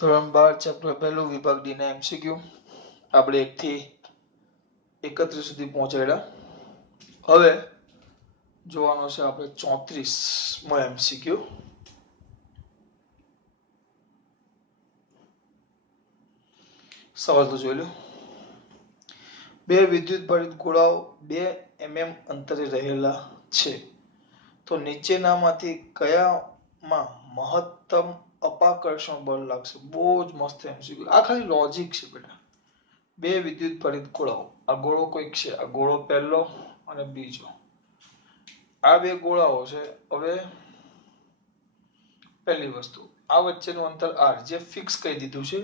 ધોરણ 12 ચેપ્ટર પહેલું વિભાગ ડી ના એમસીક્યુ આપણે 1 થી 31 સુધી પહોંચાડ્યા। હવે જોવાનો છે આપણે 34મો એમસીક્યુ। સવાલ તો જોઈ લો। બે વિદ્યુત ભારિત ગોળાઓ 2 mm અંતરે રહેલા છે, તો નીચેનામાંથી કયામાં મહત્તમ અપાકર્ષણ બળ લાગશે? બહુ જ મસ્ત એમસીક્યુ। આ ખાલી લોજિક છે બેટા। બે વિદ્યુત ભારિત ગોળાઓ, આ ગોળો કોઈક છે, આ ગોળો પહેલો અને બીજો, આ બે ગોળાઓ છે। હવે પહેલી વસ્તુ, આ વચ્ચેનું અંતર r જે ફિક્સ કહી દીધું છે,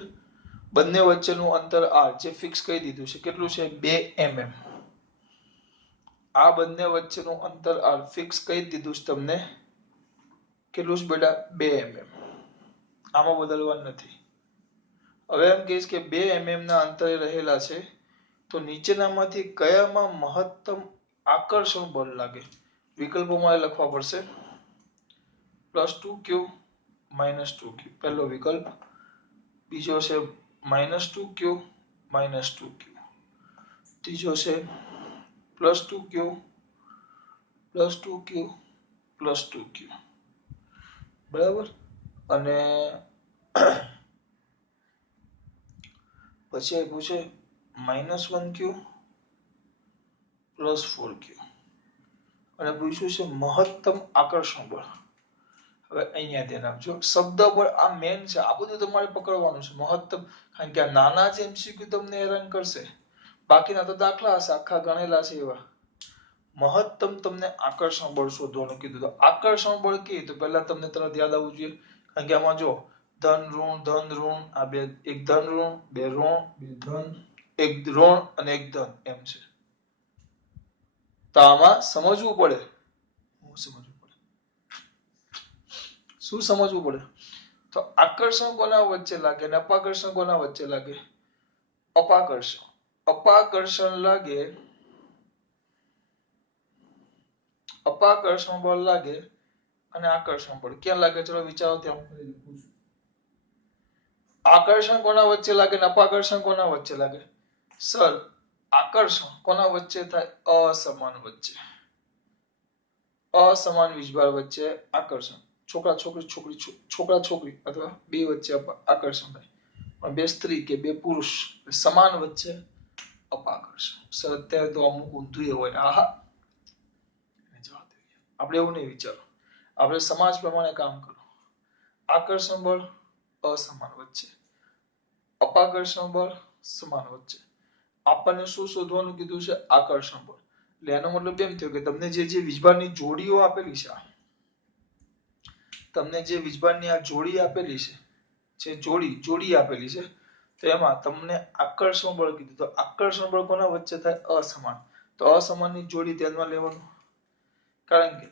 બંને વચ્ચેનું અંતર r જે ફિક્સ કહી દીધું છે, કેટલું છે? 2 mm। આ બંને વચ્ચેનું અંતર r ફિક્સ કહી દીધું છે તમને, કેટલું છે બેટા? 2 mm। આમાં બદલવાનું નથી। હવે એમ કહીશ કે 2 mm ના અંતરે રહેલા છે, તો નીચેનામાંથી કયામાં મહત્તમ આકર્ષણ બળ લાગે? વિકલ્પોમાં લખવા પડશે +2q -2q પહેલો વિકલ્પ, બીજો છે -2q -2q, ત્રીજો છે +2q +2q +2q, બરાબર। અને પછી આપ્યું છે -1q +4q અને પૂછ્યું છે મહત્તમ આકર્ષણ બળ। હવે અહીંયા ધ્યાન આપજો, શબ્દ પર આ મેન છે, આ બધું તમારે પકડવાનું છે મહત્તમ, કારણ કે આ નાના જ એમસીક્યુ તમને હેરાન કરશે, બાકીના તો દાખલા હશે આખા ગણેલા છે એવા। મહત્તમ તમને આકર્ષણ બળ શોધવાનું કીધું, તો આકર્ષણ બળ કે તો પહેલા તમને તરત યાદ આવવું જોઈએ, કારણ કે આમાં જો ધન ઋણ આ બે, એક ધન ઋણ, બે ઋણ, બે ધન, એક ઋણ અને એક ધન એમ છે। તો આમાં સમજવું પડે, શું સમજવું પડે? તો આકર્ષણ કોના વચ્ચે લાગે અને અપાકર્ષણ કોના વચ્ચે લાગે? અપાકર્ષણ। અપાકર્ષણ લાગે, અપાકર્ષણ બળ લાગે અને આકર્ષણ બળ ક્યાં લાગે? ચલો વિચારો ત્યાં। આકર્ષણ કોના વચ્ચે લાગે અને અપાકર્ષણ કોના વચ્ચે લાગે? સર, આકર્ષણ કોના વચ્ચે થાય? અસમાન વચ્ચે, અસમાન વીજભાર વચ્ચે આકર્ષણ। છોકરા છોકરી અથવા બે વચ્ચે આકર્ષણ થાય, પણ બે સ્ત્રી કે બે પુરુષ સમાન વચ્ચે અપાકર્ષણ। સર અત્યારે તો અમુક ઊંધું હોય, આહા આપણે એવું નહીં વિચારો, આપણે સમાજ પ્રમાણે કામ કરો। આકર્ષણ બળ અસમાન વચ્ચે, અપાકર્ષણ બળ સમાન વચ્ચે। આપણને શું શોધવાનું કીધું છે? આકર્ષણ બળ। એટલે એનો મતલબ એમ થયો કે તમને જે વીજભારની જોડીઓ આપેલી છે, તમને જે વીજભારની આ જોડી આપેલી છે, જે જોડી આપેલી છે, તો એમાં તમને આકર્ષણ બળ કીધું, તો આકર્ષણ બળ કોના વચ્ચે થાય? અસમાન। તો અસમાનની જોડી ધ્યાનમાં લેવાનું, કારણ કે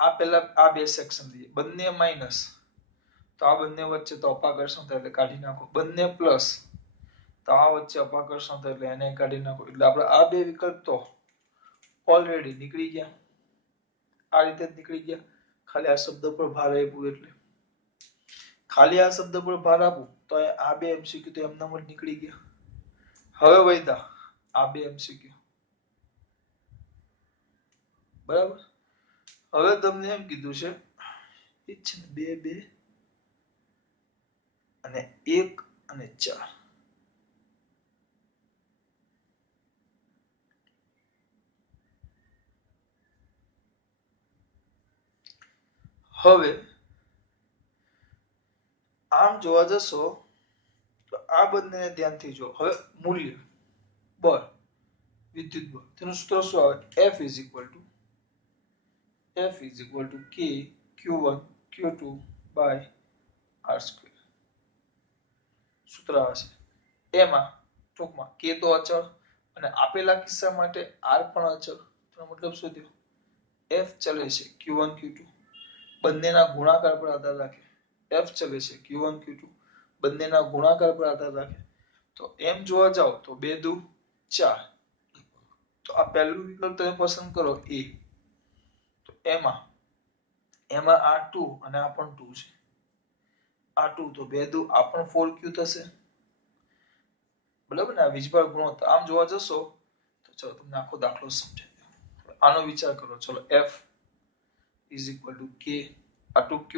આ પેલા આ બે સેક્શન લઈએ, બંને માઇનસ, તો આ બંને વચ્ચે તો અપાકર્ષણ થાય એટલે કાઢી નાખો, બંને પ્લસ, તો આ વચ્ચે અપાકર્ષણ થાય એટલે એને કાઢી નાખો, એટલે આપણે આ બે વિકલ્પ તો ઓલરેડી નીકળી ગયા, આ રીતે જ નીકળી ગયા। ખાલી આ શબ્દ પર ભાર આપ્યું એટલે, ખાલી આ શબ્દ પર ભાર આપું તો આ બે એમસીક્યુ તો એમનામ જ નીકળી ગયા। હવે વૈદા આ બે એમસીક્યુ, બરાબર। હવે તમને એમ કીધું છે બે બે અને 1 અને 4, હવે આમ જોવા જશો તો આ બંનેને ધ્યાનથી જો, હવે મૂલ્ય બળ, વિદ્યુત બળ, તેનું સૂત્ર શું આવે? F = K Q1 Q2 by R²। સૂત્ર આવે છે એમાં ટૂંકમાં K તો અચળ અને આપેલા કિસ્સા માટે R પણ અચળ, એનો મતલબ શું થયો? F ચલે છે Q1 Q2 બંનેના ગુણાકાર પર આધાર રાખે, F ચલે છે Q1 Q2 બંનેના ગુણાકાર પર આધાર રાખે, તો એમ જોવા જાવ તો 2 દુ 4, તો આ પહેલું વિકલ્પ તમે પસંદ કરો A, તો એમાં આ 2 અને આ પણ 2 છે, આ 2 તો 2 દુ આ પણ 4q થશે, બરાબર ને? આ વીજભાર ગુણોત્તર આમ જોવા જશો તો ચલો તમને આખો દાખલો સમજાવી દઉં. આનો વિચાર કરો. ચલો f is equal to k, આ 2q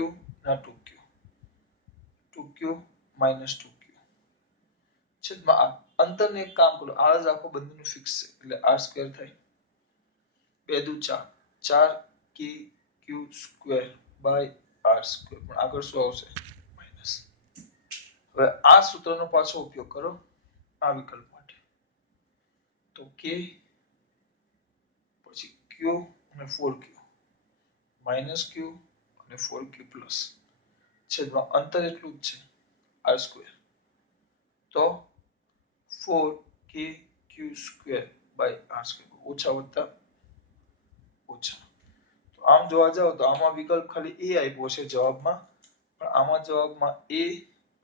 ના 2q, 2q minus 2q છેદમાં r. અંતરને એક કામ કરો, r જ આખો બંનેનું ફિક્સ છે એટલે r સ્ક્વેર થાય. 2 દુ 4, 4k q square by r square. પણ આગળ શું આવશે? માઈનસ. હવે આ સૂત્રનો પાછો ઉપયોગ કરો આ વિકલ્પ માટે. તો k પછી q અને 4q માઈનસ q અને 4q પ્લસ છેદમાં અંતર એટલું જ છે r સ્ક્વેર. તો 4kq square by r square ઓછા વત્તા ઓછા. તો આમ જોવા જાવ તો આમાં વિકલ્પ ખાલી a આપ્યો છે જવાબમાં, પણ આમાં જવાબમાં a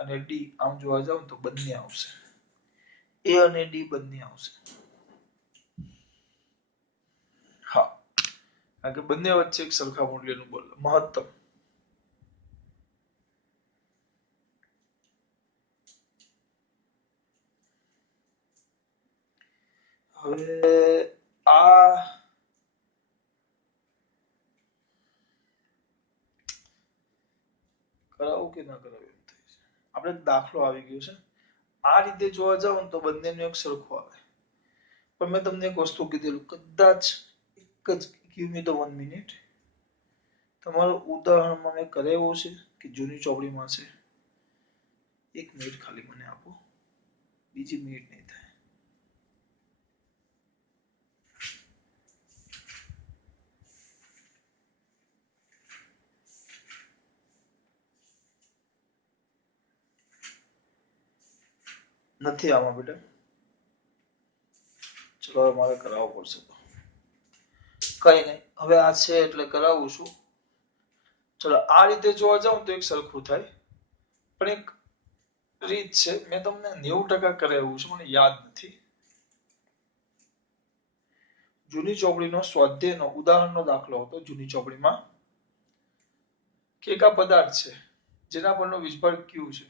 અને d આમ જોવા જાવ તો બંને આવશે. a અને d બંને આવશે. હા, કારણ કે બંને વચ્ચે એક સરખા મૂલ્યનું બળ મહત્તમ. હવે આ કરાવું કે ના કરાવું એમ થાય છે. આપણે દાખલો આવી ગયો છે. આ રીતે જોવા જાવ તો બંનેનું એક સરખું આવે. પણ મેં તમને એક વસ્તુ કીધેલું, કદાચ એક જ give me the 1 minute. તમારું ઉદાહરણમાં મેં કરાવ્યું છે કે જૂની ચોપડીમાં છે? 1 મિનિટ ખાલી મને આપો, બીજી મિનિટ નહીં થાય. નથી આમાં બેટા. ચલો હવે મારે કરાવવું પડશે. તો કઈ નહીં, હવે આ છે એટલે કરાવું છું. ચલો આ રીતે જોવા જાવ તો એક સરખું થાય, પણ એક રીત છે. મેં તમને 90% કરાવ્યું છે, મને યાદ નથી. જૂની ચોપડીનો સ્વાધ્યાયનો ઉદાહરણનો દાખલો હતો. જૂની ચોપડીમાં કે એક આ પદાર્થ છે જેના પરનો વીજભાર q છે.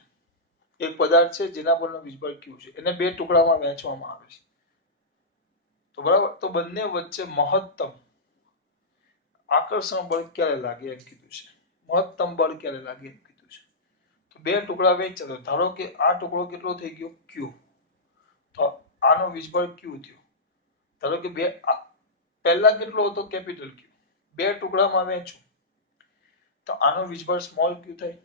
એક પદાર્થ છે જેના પરનો વીજભાર q છે. એને બે ટુકડામાં વહેંચવામાં આવે છે. તો બરાબર, તો બંને વચ્ચે મહત્તમ આકર્ષણ બળ ક્યારે લાગે એમ કીધું છે. મહત્તમ બળ ક્યારે લાગે એમ કીધું છે. તો બે ટુકડા વહેંચ્યા. ધારો કે આ ટુકડો કેટલો થઈ ગયો? q. તો આનો વીજભાર q થયો. ધારો કે બે પહેલા કેટલો હતો? Capital q. બે ટુકડામાં વહેંચું તો આનો વીજભાર સ્મોલ q થાય.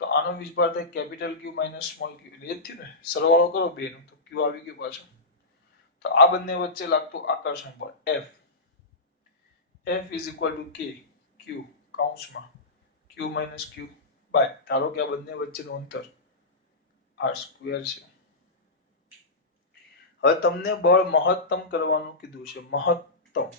તો આનો વીજભાર થાય capital q minus small q. એટલે એ જ થયું ને. સરવાળો કરો બેનો તો q આવી ગયો પાછો. તો આ બંને વચ્ચે લાગતું આકર્ષણ બળ F. F is equal to k q કૌંસમાં q minus q બાય, ધારો કે આ બંને વચ્ચેનું અંતર r સ્ક્વેર છે. હવે તમને બળ મહત્તમ કરવાનું કીધું છે. મહત્તમ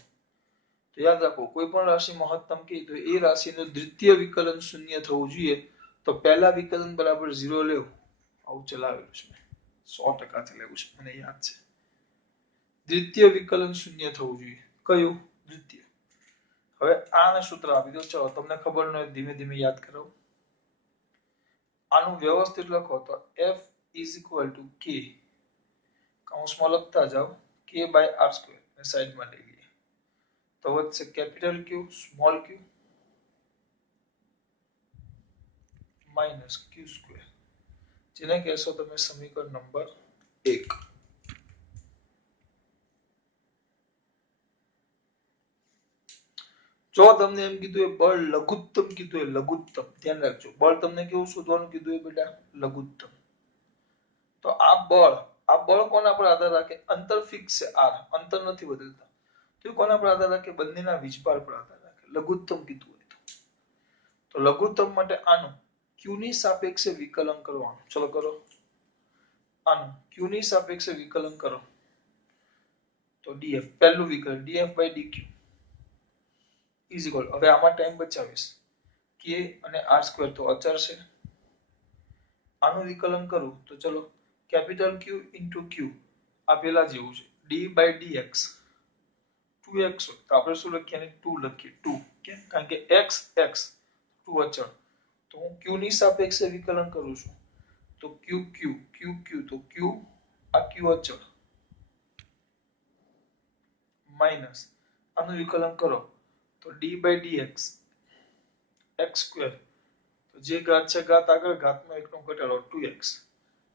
તો યાદ રાખો, કોઈ પણ રાશિ મહત્તમ કહી તો એ રાશિનું દ્વિતીય વિકલન શૂન્ય થવું જોઈએ. તો પહેલા વિકલન બરાબર 0 લેવું. આવું ચલાવેલું છે, 100% થી લેવું છે, મને યાદ છે. દ્વિતીય વિકલન શૂન્ય થવું જોઈએ. કયું? દ્વિતીય. હવે આને સૂત્ર આપી દો. ચલો તમને ખબર ન હોય ધીમે ધીમે યાદ કરો. આનું વ્યવસ્થિત લખો તો F is equal to k કૌંસમાં લખતા જાઓ k by r સ્ક્વેર ને સાઈડમાં લઈ લઈએ. તો વધશે capital Q small q minus q square, જેને કહેશો તમે સમીકરણ નંબર 1. જો તમને એમ કીધું એ બળ લઘુત્તમ કીધું, એ લઘુત્તમ ધ્યાન રાખજો. બળ તમને કેવું શોધવાનું કીધું એ બેટા? લઘુત્તમ. તો આ બળ કોના પર આધાર રાખે? અંતર ફિક્સ છે r, અંતર નથી બદલતા. તો કોના પર આધાર રાખે? બંનેના વીજભાર પર આધાર રાખે. લઘુત્તમ કીધું હોય તો લઘુત્તમ માટે આનું q ની સાપેક્ષે વિકલન કરવાનું. ચલો કરો. આનું q ની સાપેક્ષે વિકલન કરો તો df પહેલું વિકલન df by dq is equal. હવે આમાં ટાઈમ બચાવીશ. k અને r સ્ક્વેર તો અચળ છે. આનું વિકલન કરું તો ચલો કેપિટલ q into q આ પેલા જેવું છે. d by dx 2x હોય તો આપણે શું લખીએ? 2 લખીએ. 2 કેમ? કારણ કે x x 2 અચળ. તો હું q ની સાપેક્ષે વિકલન કરું છું તો q q q q તો q આ q અચળ માઈનસ આનું વિકલન કરો તો d/dx x² તો જે ઘાત છે ઘાત આગળ ઘાતમાં એકનો ઘટાડો 2x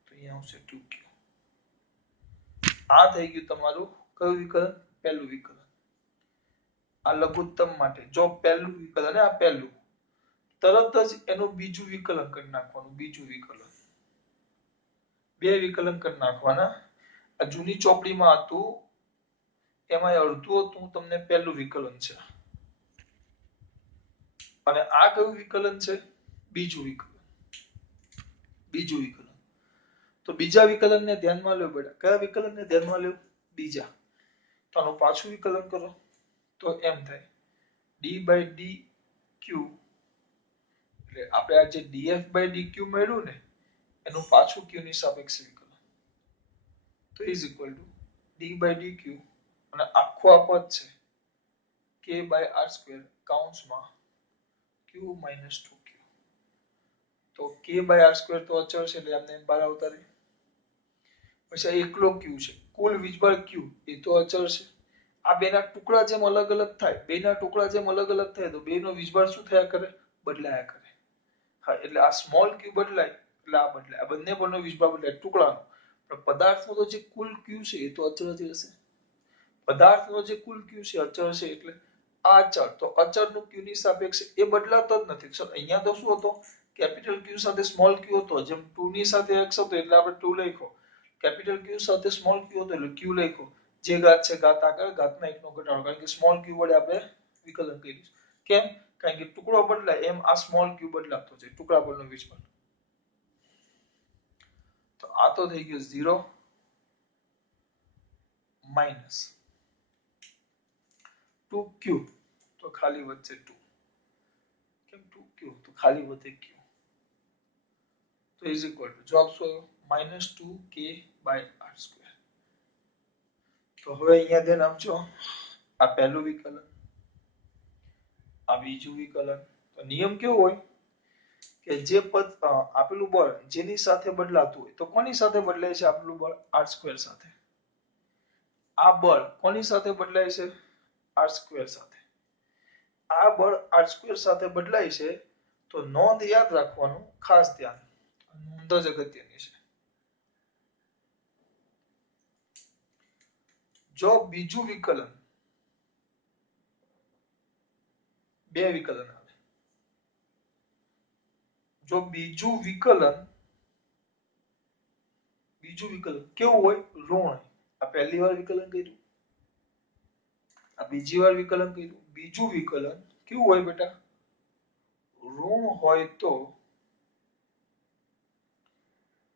તો અહીંયા આવશે 2q આ થઈ ગયું તમારું કયું વિકલન પહેલું વિકલન આ લઘુત્તમ માટે જો પહેલું વિકલન આ પહેલું તરત જ એનું બીજું વિકલન કરી નાખવાનું બીજું વિકલન બે વિકલન કરી નાખવાના આ જૂની ચોપડીમાં હતું એમાં અડધું હતું તમને પહેલું વિકલન છે અને આ કયું વિકલન છે બીજું વિકલન તો બીજા વિકલનને ધ્યાનમાં લો બેટા કયા વિકલનને ધ્યાનમાં લો બીજા તો આનું પાછું વિકલન કરો તો એમ થાય d/dq એટલે આપણે આ જે df/dq મળ્યું ને એનું પાછું q ની સાપેક્ષે વિકલન તો ઇઝ ઇક્વલ ટુ d/dq અને આખો આ પદ છે k/r² કૌંસમાં q - 2q તો k/r² તો અચળ છે એટલે એમને બહાર આવતા રહે પછી એકલો q છે કુલ વીજબળ q એ તો અચળ છે આ બેના ટુકડા જેમ અલગ અલગ થાય બેના ટુકડા જેમ અલગ અલગ થાય તો બેનો વીજબળ શું થયા કરે બદલાયા કરે હા એટલે આ સ્મોલ q બદલાય એટલે આ બદલાય આ બંને પરનો વીજભાર બદલાય ટુકડાનો પણ પદાર્થનો તો જે કુલ q છે એ તો અચળ જ રહેશે પદાર્થનો જે કુલ q છે અચળ છે એટલે આ અચળ તો અચળનું q ની સાપેક્ષે એ બદલાતો જ નથી સર અહીંયા તો શું હતો કેપિટલ q સાથે સ્મોલ q હતો જેમ 2 ની સાથે x હતો એટલે આપણે 2 લખ્યો કેપિટલ q સાથે સ્મોલ q હતો એટલે q લખ્યો જે ઘાત છે ઘાત આગળ ઘાતમાં એકનો ઘટાડો કારણ કે સ્મોલ q વડે આપણે વિકલન કર્યું કેમ કારણ કે ટુકડો બદલાય એમ આ સ્મોલ q બદલાતો જાય ટુકડા પરનો વીજભાર તો આ તો થઈ ગયું 0 માઈનસ 2q તો ખાલી વચ્ચે 2 કેમ 2q તો ખાલી વધે q તો ઇઝ ઇક્વલ ટુ જવાબ શું -2k/r² તો હવે અહીંયા ધ્યાન આપજો આ પહેલું વિકલન આ બીજું વિકલન તો નિયમ કેવો હોય કે જે પદ આપેલું બળ જેની સાથે બદલાતું હોય તો કોની સાથે બદલાય છે આપેલું બળ r² સાથે આ બળ કોની સાથે બદલાય છે r² સાથે આ બળ r² સાથે બદલાય છે તો નોંધ યાદ રાખવાનું ખાસ ધ્યાન નોંધ જ અગત્યની છે જો બીજું વિકલન બે વિકલન આવે જો બીજું વિકલન કેવું હોય ઋણ આ પહેલી વાર વિકલન કર્યું આ બીજી વાર વિકલન કર્યું બીજું વિકલન કેવું હોય બેટા ઋણ હોય તો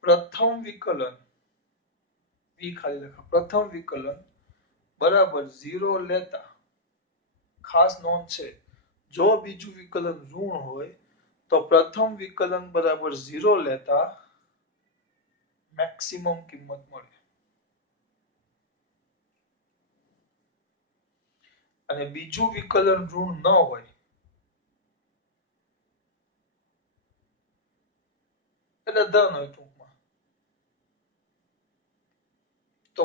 પ્રથમ વિકલન પ્રથમ વિકલન બરાબર 0 લેતા ખાસ નોંધ છે જો બીજું વિકલન ઋણ હોય તો પ્રથમ વિકલન બરાબર 0 લેતા મેક્સિમમ કિંમત મળે અને બીજું વિકલન ઋણ ન હોય એટલે ધન હોય ટૂંકમાં તો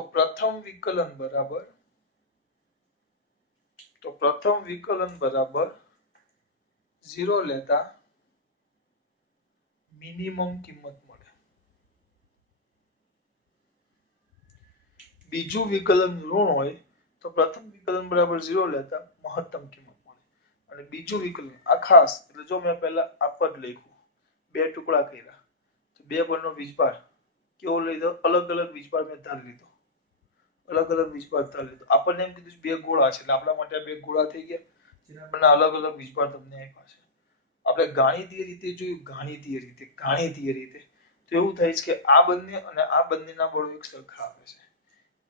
પ્રથમ વિકલન બરાબર 0 લેતા મિનિમમ કિંમત મળે બીજું વિકલન ઋણ હોય તો પ્રથમ વિકલન બરાબર 0 લેતા મહત્તમ કિંમત મળે અને બીજું વિકલન આ ખાસ એટલે જો મેં પહેલા આ પદ લખ્યું બે ટુકડા કર્યા તો બે પરનો વીજભાર કેવો લીધો અલગ અલગ વીજભાર મેં ધાર લીધો આપણને એમ કીધું બે ગોળા છે એટલે આપણા માટે બે ગોળા થઈ ગયા જેના પરના અલગ અલગ વીજભાર તમને આપ્યા છે આપણે ગાણિતીય રીતે જોયું ગાણિતીય રીતે તો એવું થાય છે કે આ બંને અને આ બંનેના બળો એક સરખા આવે છે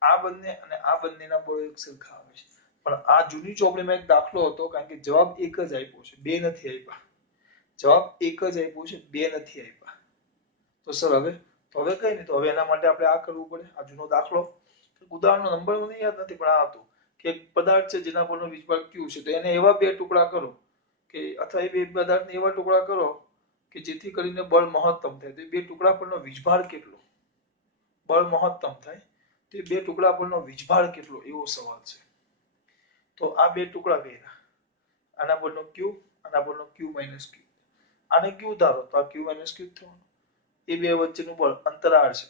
આ બંને અને આ બંનેના બળો એક સરખા આવે છે પણ આ જૂની ચોપડીમાં એક દાખલો હતો કારણ કે જવાબ એક જ આપ્યો છે બે નથી આપ્યા જવાબ એક જ આપ્યો છે બે નથી આપ્યા તો સર હવે કઈ નહીં તો હવે એના માટે આપણે આ કરવું પડે આ જૂનો દાખલો ઉદાહરણનો નંબર મને યાદ નથી પણ આ હતું કે એક પદાર્થ છે જેના પરનો વીજભાર q છે તો એને એવા બે ટુકડા કરો કે અથવા એ બે પદાર્થને એવા ટુકડા કરો કે જેથી કરીને બળ મહત્તમ થાય. તો બે ટુકડા પરનો વીજભાર કેટલો? બળ મહત્તમ થાય તે બે ટુકડા પરનો વીજભાર કેટલો, એવો સવાલ છે. તો આ બે ટુકડા કર્યા, આના પરનો ક્યુ, આના પરનો ક્યુ માઇનસ ક્યુ. આને ક્યુ ધારો તો આ ક્યુ માઇનસ ક્યુ થવાનું. એ બે વચ્ચેનું બળ અંતરાળ છે.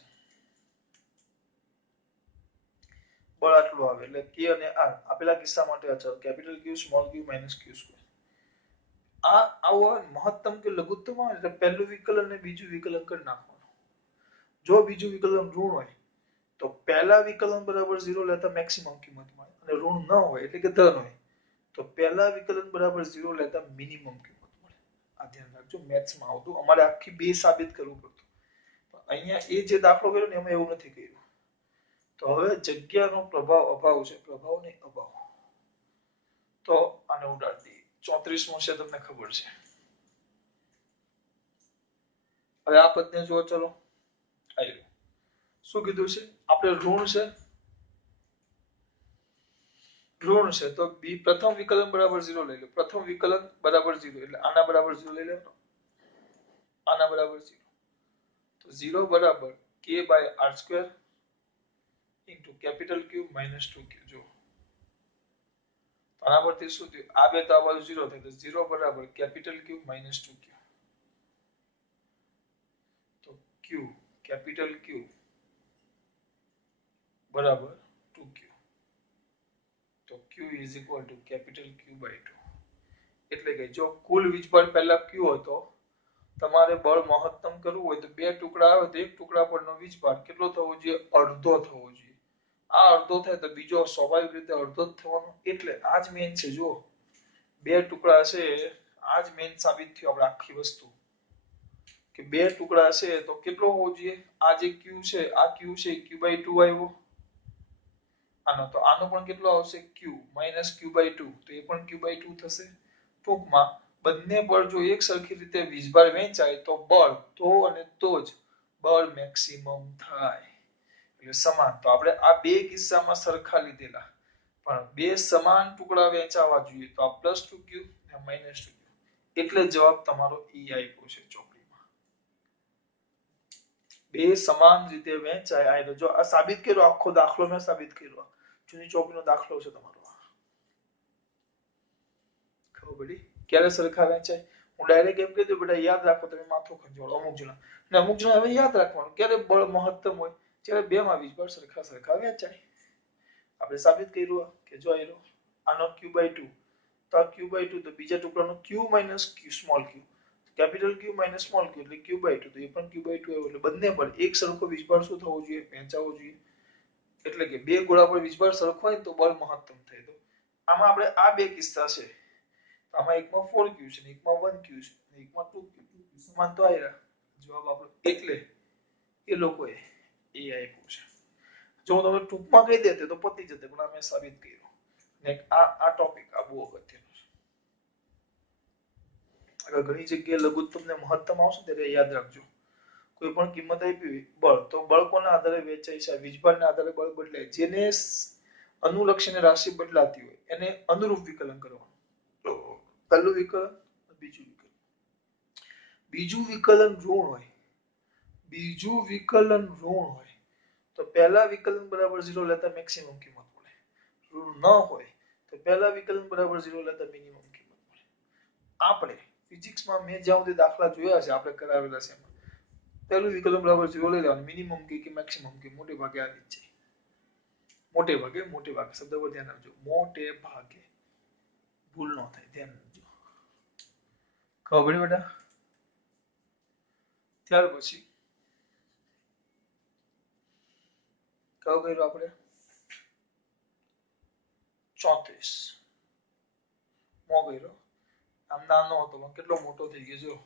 બળ આટલું આવે એટલે કે અને આર આપેલા કિસ્સા માટે અચળ કેપિટલ ક્યુ સ્મોલ ક્યુ માઇનસ ક્યુ સ્ક્વેર. આ આવો મહત્તમ કે લઘુત્તમ આવે એટલે પહેલું વિકલન અને બીજું વિકલન કરી નાખવાનું. જો બીજું વિકલન ઋણ હોય તો પહેલા વિકલન બરાબર 0 લેતા મેક્સિમમ કિંમત મળે, અને ઋણ ન હોય એટલે કે ધન હોય તો પહેલા વિકલન બરાબર 0 લેતા મિનિમમ કિંમત મળે. આ ધ્યાન રાખજો, મેથ્સમાં આવતું. અમારે આખી બે સાબિત કરવું પડતું. અહીંયા એ જે દાખલો કર્યો ને એમાં એવું નથી કર્યું. તો હવે જગ્યાનો પ્રભાવ અભાવ છે, પ્રભાવ નહીં અભાવ. તો આને ઉડાડી દઈએ. 34મો છે, તમને ખબર છે. હવે આ પદને જુઓ, ચલો આવી શું કીધું છે આપણે? ઋણ છે, ઋણ છે તો બી પ્રથમ વિકલન બરાબર 0 લઈ લો. પ્રથમ વિકલન બરાબર 0 એટલે આના બરાબર 0 લઈ લેવાનો, આના બરાબર 0. તો 0 બરાબર k by r square into capital Q minus 2q. જો આના પરથી શું થયું? આ બે તો આ બાજુ 0 થાય તો 0 બરાબર કેપિટલ ક્યુ માઇનસ 2q. તો q કેપિટલ ક્યુ બરાબર 2q. તો q is equal to capital Q by 2. એટલે કે જો કુલ વીજભાર પહેલા q હતો, તમારે બળ મહત્તમ કરવું હોય તો બે ટુકડા આવે તો એક ટુકડા પરનો વીજભાર કેટલો થવો જોઈએ? અડધો થવો જોઈએ. આ અડધો થાય તો બીજો સ્વાભાવિક રીતે અડધો જ થવાનો. એટલે આ જ મેઇન છે. જો બે ટુકડા છે, આ જ મેઇન સાબિત થયું આપણે આખી વસ્તુ, કે બે ટુકડા છે તો કેટલો હોવો જોઈએ? આ જે q છે, આ q છે q/2 આવ્યો. આનો તો આનો પણ કેટલો આવશે? q minus q/2. તો એ પણ q/2 થશે. ટૂંકમાં બંને બળ જો એક સરખી રીતે વીજભાર વહેંચાય તો બળ તો અને તો જ બળ મેક્સિમમ થાય. એટલે સમાન. તો આપણે આ બે કિસ્સામાં સરખા લીધેલા, પણ બે સમાન ટુકડા વહેંચાવા જોઈએ. તો આ +2q અને -2q. એટલે જવાબ તમારો ઈ આપ્યો છે ચોપડીમાં. બે સમાન રીતે વહેંચાય. આ જો આ સાબિત કર્યો, આખો દાખલો મેં સાબિત કર્યો. જૂની ચોપડીનો દાખલો છે તમારો. ખબર પડી? ક્યારે સરખા વહેંચાય? હું ડાયરેક્ટ એમ કહી દઉં બેટા યાદ રાખો, તમે માથું ખંજોળો અમુક જણા. ને અમુક જણા હવે યાદ રાખવાનું ક્યારે બળ મહત્તમ હોય, ત્યારે બે માં વીજભાર સરખા સરખા વહેંચાય. આપણે સાબિત કર્યું કે જો આનો q/2 તો આ q/2 તો બીજા ટુકડાનો q minus q small q, capital Q minus small q એટલે q/2. તો એ પણ q/2 આવ્યો. એટલે બંને પર એક સરખો વીજભાર શું થવો જોઈએ? વહેંચાવો જોઈએ. એટલે કે બે ગોળા પર વીજભાર સરખો હોય તો બળ મહત્તમ થાય. તો આમાં આપણે આ બે કિસ્સા છે. આમાં એકમાં 4q છે, એકમાં 1q છે, એકમાં 2q. સમાન તો આયા જવાબ આપણો. એટલે એ લોકોએ એ આપ્યું છે. જો હું તમને ટૂંકમાં કહી દેતે તો પતી જતે, પણ અમે સાબિત કર્યું. ને આ ટોપિક આ બહુ અગત્યનો છે. આગળ ઘણી જગ્યાએ લઘુત્તમ ને મહત્તમ આવશે ત્યારે યાદ રાખજો. કોઈ પણ કિંમત આપી હોય બળ, તો બળ કોના આધારે વેચાય છે? વીજભારના આધારે બળ બદલાય. જેને અનુલક્ષીને રાશિ બદલાતી હોય એને અનુરૂપ વિકલન કરવાનું. તો પહેલું વિકલન, બીજું વિકલન. બીજું વિકલન ઋણ હોય, બીજું વિકલન ઋણ હોય તો પહેલા વિકલન બરાબર 0 લેતા મેક્સિમમ કિંમત મળે. ઋણ ન હોય તો પહેલા વિકલન બરાબર 0 લેતા મિનિમમ કિંમત મળે. આપણે ફિઝિક્સમાં મેં જ્યાં સુધી દાખલા જોયા છે, આપણે કરાવેલા છે, પહેલું વિકલન બરાબર 0 લઈ લેવાનું. મિનિમમ કે મેક્સિમમ કે મોટે ભાગે આવી જ જાય. મોટે ભાગે શબ્દ પર ધ્યાન આપજો. મોટે ભાગે ભૂલ ન થાય, ધ્યાન રાખજો. ખબર પડી બેટા? ત્યાર પછી કયો કર્યો આપણે? 34 મો કર્યો. આમ નાનો હતો પણ કેટલો મોટો થઈ ગયો જો.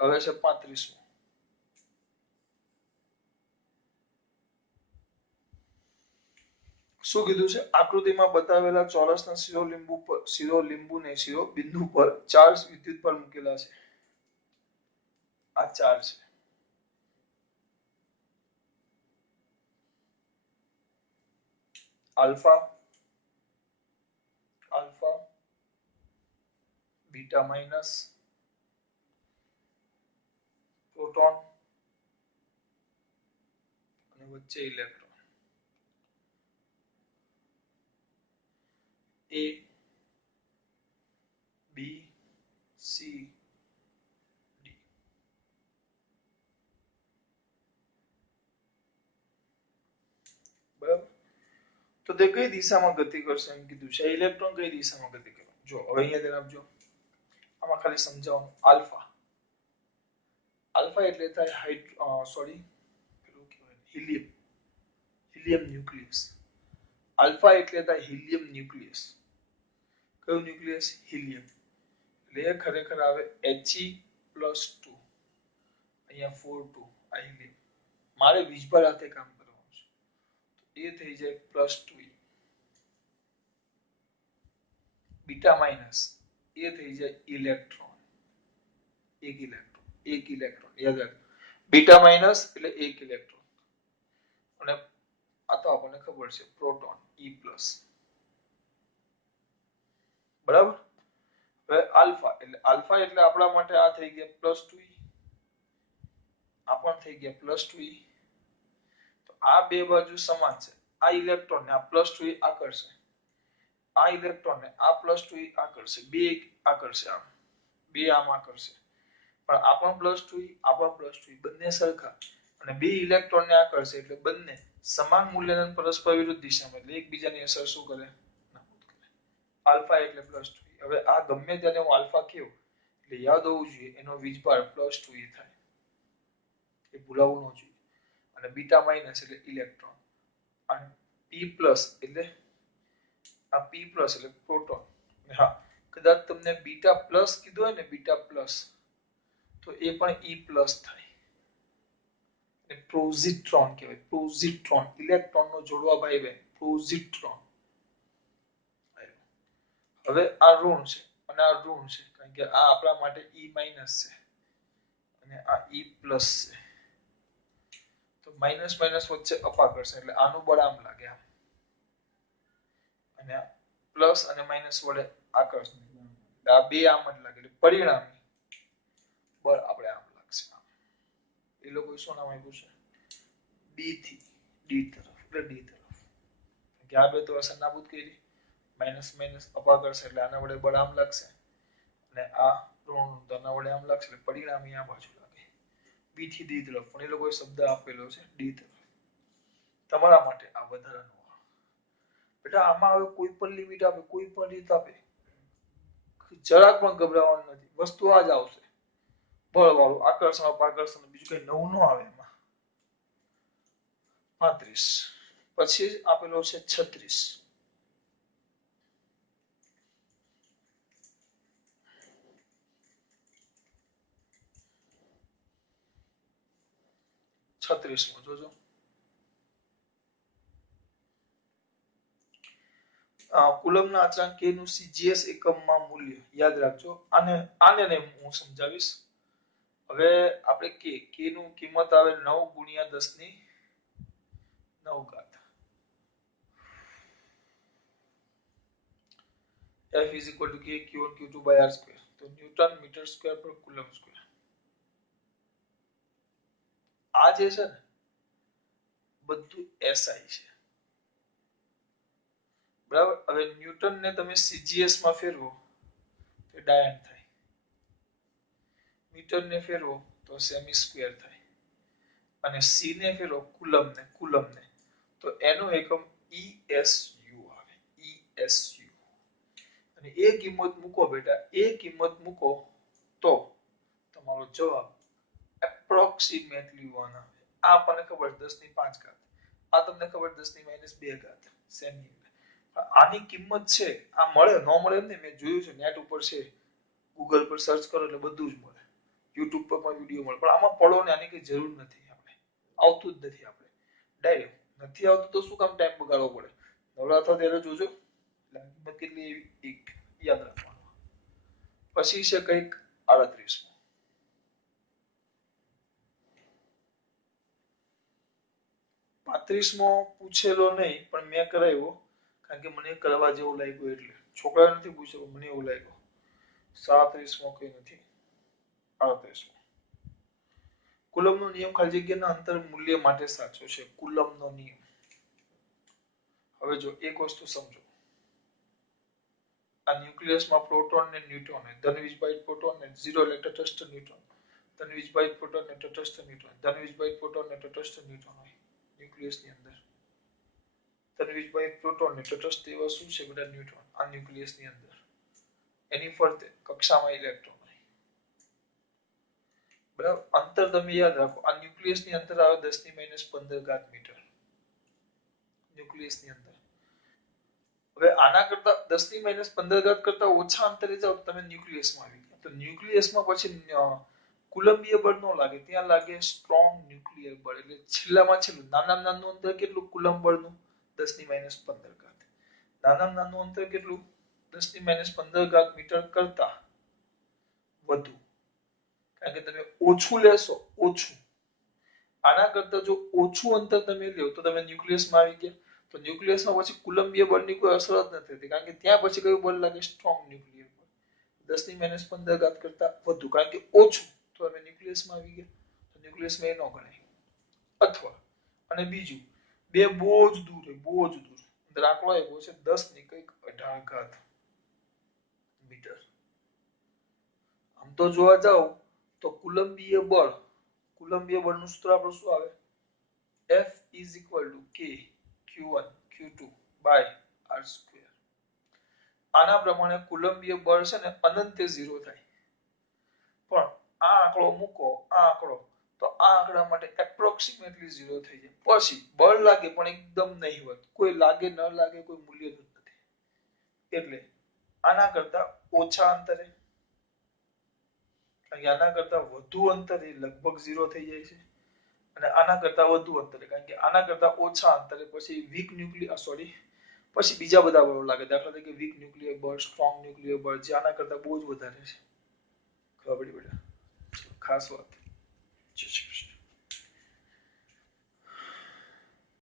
હવે છે 35મો. શું કીધું છે? આકૃતિમાં બતાવેલા ચોરસના શિરોબિંદુ ને શિરોબિંદુ પર ચાર વિદ્યુતભાર મૂકેલા છે. આ ચાર છે. આલ્ફા, બીટા માઇનસ પ્રોટોન અને વચ્ચે electron A B C D બરાબર. તો તે કઈ દિશામાં ગતિ કરશે એમ કીધું છે. ઇલેક્ટ્રોન કઈ દિશામાં ગતિ કરે જો હવે અહીંયા ધ્યાન આપજો. આમાં ખાલી સમજાવવાનું આલ્ફા આલ્ફા એટલે થાય સોરી પેલું કહેવાય હિલિયમ ન્યુક્લિયસ. આલ્ફા એટલે થાય હિલિયમ ન્યુક્લિયસ. કયું ન્યુક્લિયસ? હિલિયમ. એટલે ખરેખર આવે He+2 અહીંયા 4 2 આ હિલિયમ. મારે વીજભાર હાથે કામ કરવાનું છે તો એ થઈ જાય +2e. બીટા માઇનસ એ થઈ જાય ઇલેક્ટ્રોન. એક ઇલેક્ટ્રોન યાદ રાખ. બીટા માઇનસ એટલે એક ઇલેક્ટ્રોન અને આ તો આપણને ખબર છે પ્રોટોન E+. બરાબર. હવે આલ્ફા એટલે આપણા માટે આ થઈ ગયા +2e. આ પણ થઈ ગયા +2e. તો આ બે બાજુ સમાન છે. આ ઇલેક્ટ્રોન ને આ +2e આકર્ષે. આ ઇલેક્ટ્રોન ને આ +2e આકર્ષે. બે આકર્ષે આમ. બે આમ આકર્ષે. પણ આ પણ +2e આ પણ +2e બંને સરખા અને બે ઇલેક્ટ્રોન ને આકર્ષે એટલે બંને સમાન મૂલ્યના પરસ્પર વિરુદ્ધ દિશામાં એટલે એકબીજાની અસર શું કરે? આલ્ફા એટલે +2e. હવે આ ગમે તેને હું આલ્ફા કહું એટલે યાદ હોવું જોઈએ એનો વીજભાર +2e થાય. એ ભૂલાવવું ન જોઈએ. અને બીટા માઇનસ એટલે ઇલેક્ટ્રોન અને P+ એટલે આ P+ એટલે પ્રોટોન. હા કદાચ તમને બીટા પ્લસ કીધું હોય ને બીટા પ્લસ તો એ પણ E+ થાય. એ પોઝિટ્રોન કહેવાય. પોઝિટ્રોન ઇલેક્ટ્રોનનો જોડવા ભાઈ બહેન પોઝિટ્રોન. હવે આ ઋણ છે અને આ ઋણ છે કારણ કે આ આપણા માટે E- છે અને આ E+ છે. તો માઇનસ માઇનસ વચ્ચે અપાકર્ષણ એટલે આનું બળ આમ લાગે આમ અને પ્લસ અને માઇનસ વડે આકર્ષણ આ બે આમ જ લાગે એટલે પરિણામી બળ આપણે આમ લાગશે. એ લોકો શું નામ આપ્યું છે? B થી D તરફ એટલે D તરફ. કે આ બે તો અસર નાબૂદ કરી માઇનસ માઇનસ અપાકર્ષણ એટલે આના વડે બળ આમ લાગશે અને આ ઋણ આના વડે આમ લાગશે એટલે પરિણામી આ બાજુ લાગે. B થી D તરફ પણ એ લોકોએ શબ્દ આપેલો છે D તરફ. તમારા માટે આ વધારાનું બેટા આમાં હવે કોઈ પણ લિમિટ આપે કોઈ પણ રીત આપે જરાક પણ ગભરાવાનું નથી. વસ્તુ આ જ આવશે બળ વાળું આકર્ષણ અપાકર્ષણ બીજું કઈ નવું ન આવે એમાં. 35 પછી આપેલો છે 36. 36 જોજો. કુલમના અચળાંક k નું CGS એકમમાં મૂલ્ય યાદ રાખજો. આને હું સમજાવીશ. હવે આપણે k નું કિંમત આવે 9 × 10⁹ F is equal to k q1 q2/r². તો ન્યૂટન મીટર સ્ક્વેર પર કુલમ સ્ક્વેર. આ જે છે ને બધું SI છે. બરાબર. હવે ન્યૂટન ને તમે CGS માં ફેરવો તો ડાયન થાય. મીટર ને ફેરવો તો સેમી સ્ક્વેર થાય અને C ને ફેરવો કુલમ ને તો એનો એકમ ESU આવે. ESU અને એ કિંમત મૂકો બેટા. એ કિંમત મૂકો તો તમારો જવાબ એપ્રોક્સિમેટલી 1 આવે. આ આપણને ખબર 10⁵ આ તમને ખબર 10⁻² સેમી. આની કિંમત છે આ મળે ન મળે એમ નહીં. મેં જોયું છે નેટ ઉપર છે. ગૂગલ પર સર્ચ કરો એટલે બધું જ મળે. યુટ્યુબ પર પણ વિડીયો મળે પણ આમાં પડો ને આની કઈ જરૂર નથી. આપણે આવતું જ નથી. આપણે ડાયરેક્ટ નથી આવતું તો શું કામ ટાઈમ બગાડવો પડે? નવરાત્ર ત્યારે જોજો કિંમત કેટલી એવી યાદ રાખવાનું. પછી છે કઈક 38. 35મો પૂછેલો નહીં પણ મેં કરાવ્યો કારણ કે મને કરવા જેવું લાગ્યું એટલે. છોકરા નથી પૂછ્યો મને એવું લાગ્યું. 37મો કઈ નથી, 38મો. કુલમનો નિયમ ખાલી જગ્યાના અંતર મૂલ્ય માટે સાચો છે. કુલમનો નિયમ. હવે જો એક વસ્તુ સમજો, આ ન્યુક્લિયસમાં પ્રોટોન ને ન્યુટ્રોન હોય, ધન વીજભારિત પ્રોટોન ને 0 ઇલેક્ટ્રોન તટસ્થ ન્યુટ્રોન, ધન વીજભારિત પ્રોટોન ને તટસ્થ ન્યુટ્રોન, ધન વીજભારિત પ્રોટોન ને તટસ્થ ન્યુટ્રોન હોય ન્યુક્લિયસની અંદર. ધન વીજભારિત પ્રોટોન ને તટસ્થ એવા શું છે બધા ન્યુટ્રોન આ ન્યુક્લિયસની અંદર. એની ફરતે કક્ષામાં ઇલેક્ટ્રોન હોય. બરાબર. અંતર તમે યાદ રાખો, આ ન્યુક્લિયસની અંદર આવે 10⁻15 મીટર ન્યુક્લિયસની અંદર. હવે આના કરતા 10⁻15 કરતા ઓછા અંતરે જાઓ તો તમે ન્યુક્લિયસમાં આવી ગયા. તો ન્યુક્લિયસમાં પછી કુલંબીય બળ ન લાગે, ત્યાં લાગે સ્ટ્રોંગ ન્યુક્લિયર બળ. એટલે છેલ્લામાં છેલ્લું નાનામાં નાનું અંતર કેટલું કુલંબ બળનું? 10⁻15. નાનામાં નાનું અંતર કેટલું? 10⁻15 મીટર કરતા વધુ. કારણ કે તમે ઓછું લેશો, ઓછું આના કરતા જો ઓછું અંતર તમે લ્યો તો તમે ન્યુક્લિયસમાં આવી ગયા. તો ન્યુક્લિયસમાં પછી કુલંબીય બળની કોઈ અસર જ નથી થતી, કારણ કે ત્યાં પછી કયું બળ લાગે? સ્ટ્રોંગ ન્યુક્લિયર બળ. 10⁻15 કરતા વધુ, કારણ કે ઓછું તો તમે ન્યુક્લિયસમાં આવી ગયા. તો ન્યુક્લિયસમાં એ ન ગણાય. અથવા અને બીજું, બે બહુ જ દૂર હોય, બહુ જ દૂર. આંકડો આપ્યો છે 10 ની કંઈક 18 મીટર. આમ તો જોવા જાવ તો કુલંબીય બળનું સૂત્ર આપણું શું આવે? F is equal to K Q1 Q2 by R². આના પ્રમાણે કુલંબીય બળ છે ને અનંતે 0 થાય. પણ આ આંકડો મૂકો, આ આંકડો, તો આ આંકડા માટે એપ્રોક્સિમેટલી 0 થઈ જાય. પછી બળ લાગે પણ એકદમ નહીવત, કોઈ લાગે ન લાગે કોઈ મૂલ્ય જ નથી. એટલે આના કરતા ઓછા અંતરે, કારણ કે આના કરતા વધુ અંતરે લગભગ 0 થઈ જાય છે. અને આના કરતા વધુ અંતરે, કારણ કે આના કરતા ઓછા અંતરે પછી વીક ન્યુક્લિયર પછી બીજા બધા બળો લાગે. દાખલા તરીકે વીક ન્યુક્લિયર બળ, સ્ટ્રોંગ ન્યુક્લિયર બળ, જે આના કરતા બહુ જ વધારે છે. ખબર પડી બેટા? ખાસ વાત. જય શ્રી કૃષ્ણ.